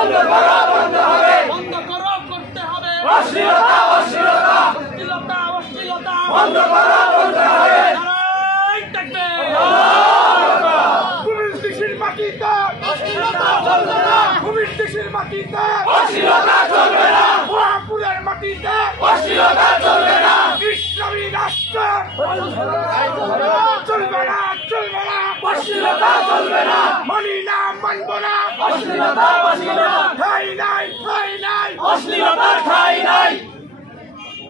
বন্ধ করো, বন্ধ হবে, বন্ধ করো, করতে হবে। অশ্লীলতা, অশ্লীলতা, অশ্লীলতা, অশ্লীলতা, বন্ধ করো, বন্ধ হবে। নারায় তাকবীর। কুমির দেশের মাটিতে অশ্লীলতা চলবে না, কুমির দেশের মাটিতে অশ্লীলতা চলবে না, মহাপুরের মাটিতে অশ্লীলতা চলবে না, ইসলামী রাষ্ট্র চলবে না, চলবে না, অশ্লীলতা চলবে না, মানি না, মানব না, অশ্লীলতা মানব না, ঠাই নাই, ঠাই নাই, অশ্লীলতা